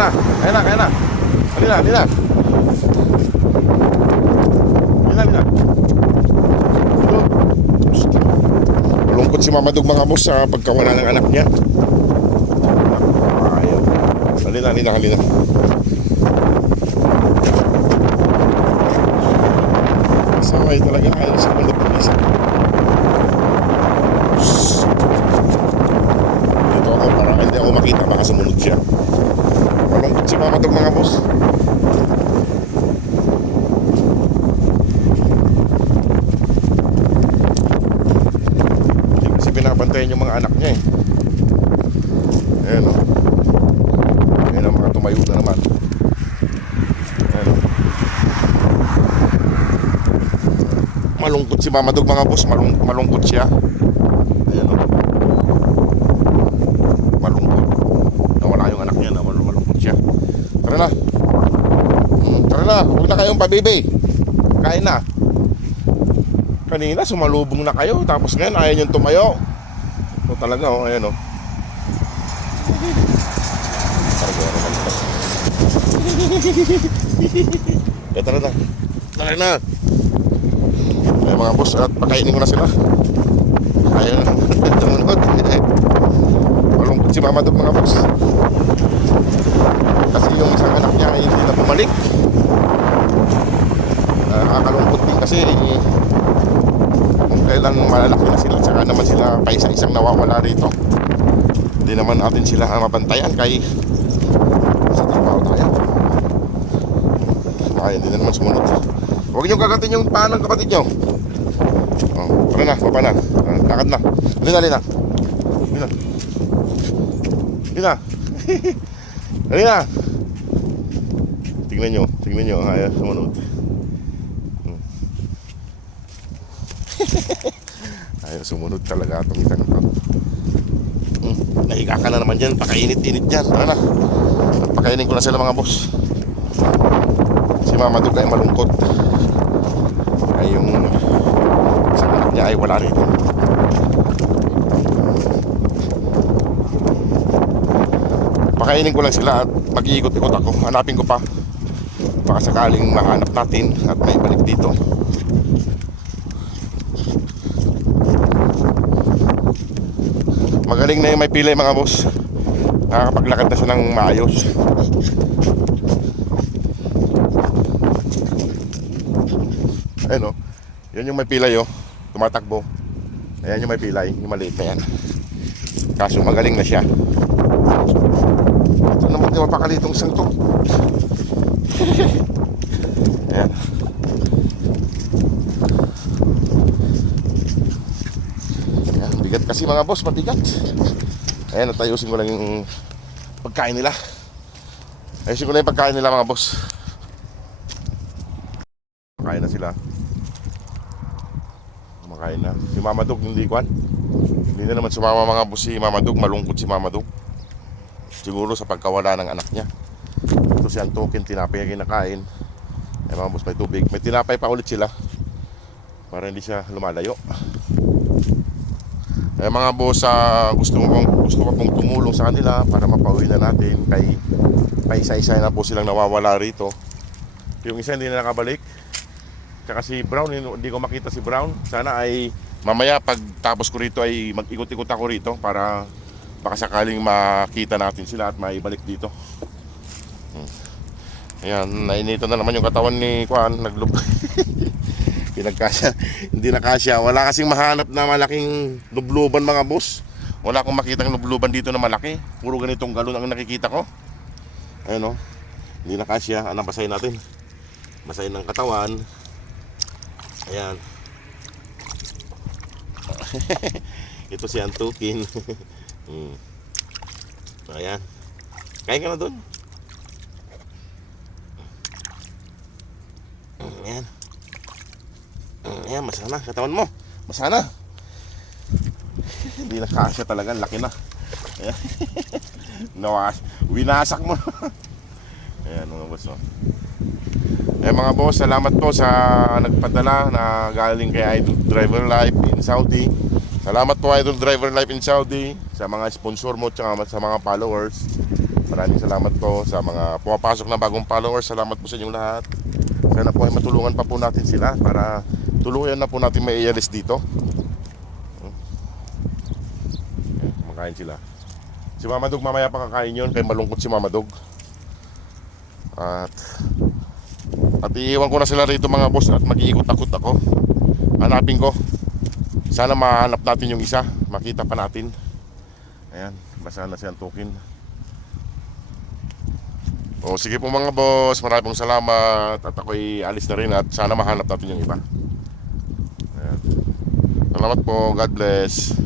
na. Kaya na, kaya na. Halina, halina. Halina, halina. Malungkot si Mama Dog mga boss sa pagkawala ng anak niya. Ayaw. Halina, halina, halina. Saway talaga ayaw sa mundo isa. Dito ako para hindi ako makita, baka sumunod siya. Malungkot si Mama Dog mga boss. Hindi kasi pinapantayan yung mga anak niya eh. Ayan o. Ayan ang mga tumayo na naman. Ayan o. Malungkot si Mama Dog mga boss. Malungkot siya. Ayan o. Malungkot. Nawala yung anak niya na malungkot siya. Tara na. Tara na. Huwag na kayong pabibi. Kain na. Kanina sumalubong na kayo. Tapos ngayon ayaw niyong tumayo. So talaga o. Ayan o. Tara na. Tara na. Ay mga boss, at pakainin ko na sila. Ayaw na. Tumunod. Malungkot si Mama Dog mga boss. Kasi yung isang anak niya ay hindi na bumalik. Nakakalungkot din kasi kung kailan malalaki na sila, saka naman sila pa isa-isang nawawala rito. Hindi naman natin sila mabantayan kay sa trabaho tayo. Ay, hindi na naman sumunod. Huwag niyong kagatin yung paa ng kapatid niyo. Tara na, baba na. Lakad na. Halina, halina. Halina. Halina. Halina. Tingnan nyo. Ayaw sumunod. Ayaw sumunod talaga itong isang ito. Nahiga ka na naman dyan. Pakainit-init dyan. Tara na. Pakainin ko na sila mga boss. Si Mama Dog ay malungkot. Ay yung isang anak niya ay wala rito. Pakainin ko lang sila at mag-iikot-ikot ako. Hanapin ko pa. Baka sakaling mahanap natin at may balik dito. Magaling na yung may pilay mga boss. Nakakapaglakad na siya ng maayos. Ayun o. Yun yung may pilay o. Tumatakbo. Ayan yung may pilay. Yung maliit na yan. Kaso magaling na siya. Ito naman yung mapakalitong isang to. Ayan. Ayan. Bigat kasi mga boss. Mabigat. Ayan. At ayusin ko lang yung pagkain nila. Ayusin ko lang yung pagkain nila mga boss. Makain na sila. Makain na. Si Mama Dog hindi kwan. Hindi na naman sumama mga boss si Mama Dog. Malungkot si Mama Dog. Siguro sa pagkawala ng anak niya. Ito si Antokin, tinapay ang kinakain. Ay mga boss, may tubig. May tinapay pa ulit sila para hindi siya lumalayo. Ay mga boss, gusto ko pong tumulong sa kanila para mapauwi na natin. Kay paisa-isa na po silang nawawala rito. Yung isa hindi na nakabalik. Tsaka si Brown, hindi ko makita si Brown. Sana ay mamaya pag tapos ko rito ay mag-ikot-ikot ako rito para baka sakaling makita natin sila at maibalik dito. Ayan, nainito na naman yung katawan ni Kwan, naglub. Pinagkasya, hindi na kasya. Wala kasing mahanap na malaking lubluban mga boss. Wala akong makitang lubluban dito na malaki. Puro ganitong galon ang nakikita ko. Ayun o, hindi na kasya. Anong basahin natin? Basahin ng katawan. Ayan. Ito si Antukin. Ayan. Kain ka na doon. Ayan. Ayan, masana. Katawan mo. Masana. Hindi na kasya talaga. Laki na. Ayan. Winasak mo. Ayan mga boss. Eh mga boss, salamat po sa nagpadala na galing kay Idol Driver Life in Saudi. Salamat po Idol Driver Life in Saudi sa mga sponsor mo at sa mga followers. Maraming salamat po sa mga pumapasok na bagong followers. Salamat po sa inyong lahat. Sana po ay matulungan pa po natin sila para tuluyan na po natin may ialis dito. Ayan, kumakain sila. Si Mama Dog mamaya pa kakain yun, kaya malungkot si Mama Dog. At iiwan ko na sila rito mga boss at mag-iikot-akot ako. Hanapin ko. Sana mahanap natin yung isa. Makita pa natin. Ayan, basa na si Antukin. O sige po mga boss, maraming salamat. At ako'y alis na rin at sana mahanap natin yung iba. Ayan. Salamat po, God bless.